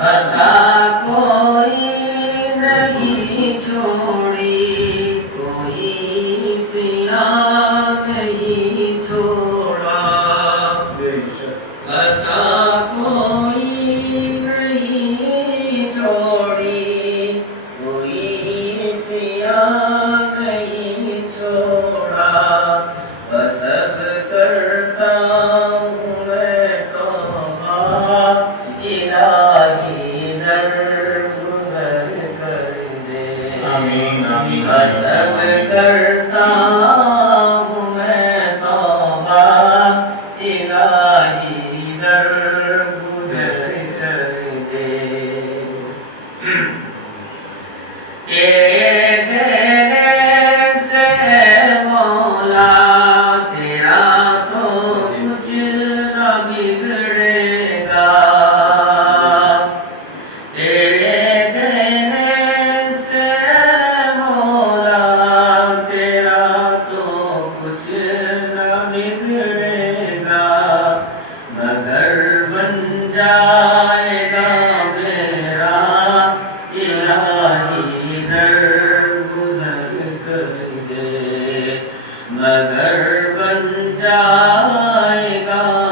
عطا کوئی نہیں چھوڑی، کوئی سیاہ نہیں چھوڑا، عطا کوئی نہیں چھوڑی، کوئی سیاہ نہیں چھوڑا، بس اب کرتا ہوں میں توبہ، الہی در گزر کر دے، بس اب کرتا ہوں میں توبہ، الہی در گزر کر دے، تیرے دینے سے مولا تیرا تو کچھ نہ بگڑے گا، تیرے دینے سے مولا تیرا تو کچھ نہ بگڑے گا، مگر بن جائے گا میرا الہی در گزر کر دے، مگر بن جائے گا